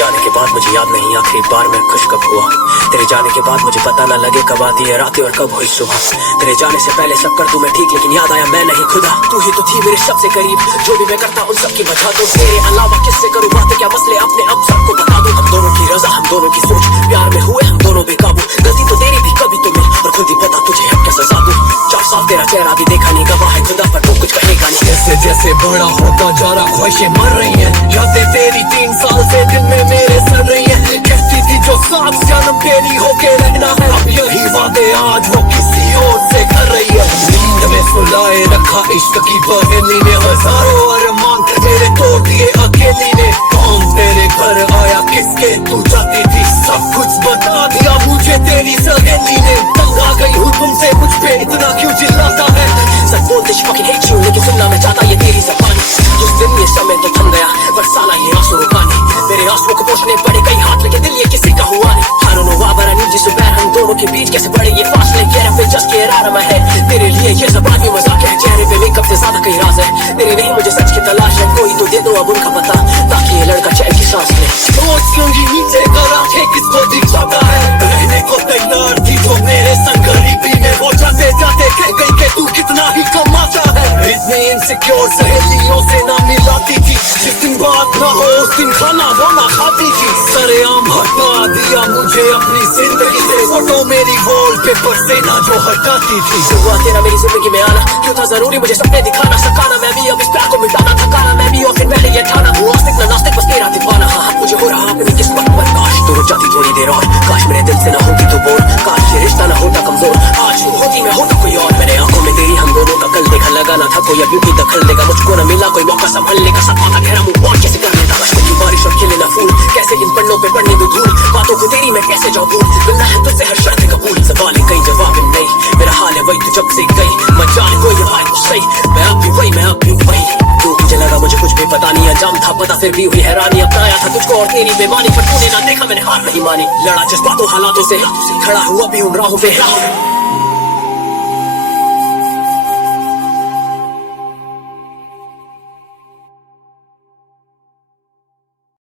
जाने के बाद मुझे याद नहीं आखिरी बार मैं खुश कब हुआ। तेरे जाने के बाद मुझे पता ना लगे कब आती है रातें और कब हुई सुबह। तेरे जाने से पहले सब कर दूं मैं ठीक, लेकिन याद आया मैं नहीं खुदा। तू ही तो थी मेरे सबसे करीब, जो भी मैं करता उन सबकी बता दूं। तेरे अलावा किससे करूं बातें, क्या मसले अपने अब सबको बता दूं। हम दोनों की रजा, हम दोनों की सोच, प्यार में हुए हम दोनों बेकाबू। गलती तो तेरी भी कभी तो मिल, और खुद ही पता तुझे अब क्या सजा दूं। 4 साल तेरा चेहरा भी देखा नहीं, गवाह है खुदा पर तू कुछ कहेगा नहीं। जैसे जैसे बड़ा होता जा रहा ख्वाहिशें मर रही हैं, यादें तेरी 3 साल से दिल में मेरे सड़ रही हैं। कहती थी जो 7 जन्म तेरी होके रहना है, अब यही वादे आज वो किसी और से कर रही है। नींद में सुलाए रखा इश्क की बहेली ने, हजारों अरमान तेरे तोड़ दिए अकेली ने। कौन तेरे घर आया, किसके तू जाती थी, सब कुछ बता दिया मुझे तेरी सहेली ने। तंग आ गई हूँ तुमसे, मुझ पे इतना क्यों चिल्लाता है। सच बोलते fucking hate you, लेकिन सुनना मैं चाहता ये तेरी ज़बानी। उस दिन ये समय तो थम गया, पर साला ये आंसू रुका नहीं। मेरे आंसुओं को पोंछने पड़े कई हाथ, लेकिन दिल ये किसी का हुआ नहीं। I don't know why but I need you so bad, हम दोनों के बीच कैसे बढ़े ये फासले। Get up and just get out of my head, तेरे लिए ये सब भी मजाक है। चेहरे पे मेकअप से ज्यादा कई राज है, तेरे नहीं मुझे सच की तलाश है। कोई तो दे दो अब उनका पता, ताकि ये लड़का चैन की सांस ले। सोच लूंगी नीचे कर आंखें किसको दिखाता है, रहने को तैयार थी जो मेरे संग गरीबी में, वो जाते जाते कह गई कि तू कितना ही कमाता है। इतनी इनसिक्योर सहेलियों से ना मिलाती थी, जिस दिन बात ना हो उस दिन खाना वो ना खाती थी। सरेआम हटा दिया मुझे अपनी जिंदगी से, फोटो मेरी वॉलपेपर से ना जो हटाती थी। हुआ तेरा मेरी जिंदगी में आना, क्यों था जरूरी मुझे सपने दिखाना। सकाना मैं भी अब इस प्यार को मिटाना, थकाना मैं भी और फिर मैंने ये ठाना। वो आस्तिक ना नास्तिक बस तेरा दीवाना। हाँ मुझे हो रहा अपनी किस्मत पर, काश तू रुक जाती थोड़ी देर और, काश मेरे दिल से ना होती तो बोल, काश ये रिश्ता ना होता कमजोर। आज होती मैं होता कोई और, मैंने आंखों में तेरी हम दोनों का कल देखा। लगा ना था कोई अब यूं ही दखल देगा, मुझको ना मिला कोई मौका संभलने का। सपना था गहरा मुंह और कैसे कर लेता, बचपन की बारिश और खिले ना फूल, कैसे इन पन्नों पे पड़ने दो धूल। बातों को तेरी मैं कैसे जाऊं भूल, मिलना है तुझसे हर शर्त कबूल। सवाल है कई जवाब नहीं, मेरा हाल है वही तू जब से गई। मजाल कोई ये बात तो सही, मैं अब भी वही, मैं अब भी वही। तू तुझे लगा मुझे कुछ भी पता नहीं, अंजाम था पता फिर भी हुई हैरानी। अपनाया था तुझको और तेरी बेमानी, पर तूने ना देखा मैंने हार नहीं मानी। लड़ा जज्बातों हालातों से, खड़ा हुआ भी उन राहों पे।